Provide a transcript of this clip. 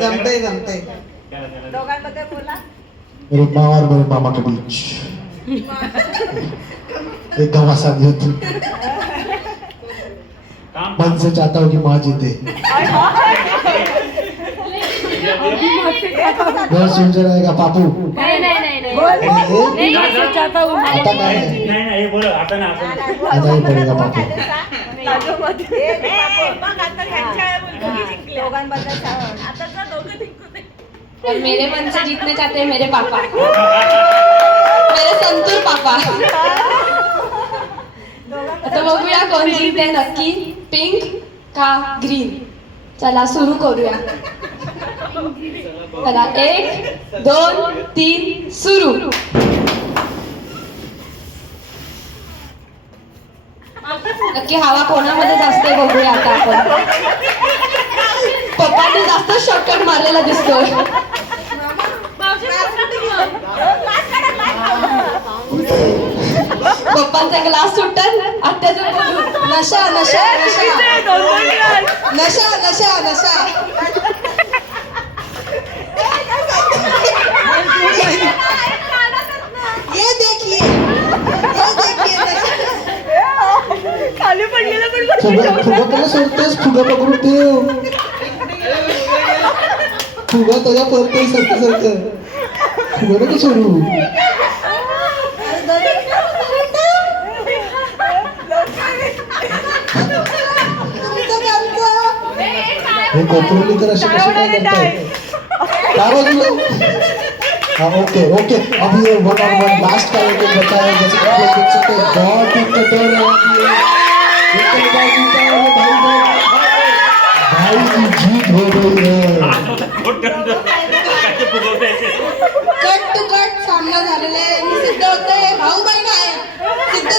जमतंय जमतंय दोघांमध्ये बोला. मेरे माँ और मेरे मामा के बीच एक घमासान युद्ध। मन से चाहता हूँ कि माँ जीते। बहुत सुंदर रहेगा पापू। नहीं नहीं नहीं नहीं नहीं मैं चाहता हूँ आता नहीं नाही बोलो आता ना नहीं पड़ेगा पापू। और मेरे मन से जीतने चाहते हैं मेरे पापा, मेरे संतूर पापा। आता बघूया कोण जिंकते नक्की, पिंक का ग्रीन. चला सुरू करूया. चला 1 2 3 सुरू. नक्की हवा कोणामध्ये जास्त आहे बघूया आता आपण. पप्पाने जास्त शॉर्टकट मारलेला दिसतोय. पप्पांचा ग्लास सुटत, आत्याचं नशा नशा नशा नशा नशा नशा. ये देखिए खाली पडलेलं पण फुगा त्याला सोडतोस, फुगा पकडून ठेव. फुगा त्याला पडतोय सारखं सारखं. फुगा नको सोडू. हे कोपरुली तर असे कसे काय करताय? काय बाजूला? हाँ ओके ओके. अभी ये 1-on-1 लास्ट का एक बताया, जैसे कि आप लोग देख सकते हैं बहुत ही कठोर है भाई की जीत हो गई है. कट टू कट सामना झालेला आहे. सिद्ध होतंय भाऊ बहीण आहे. सिद्ध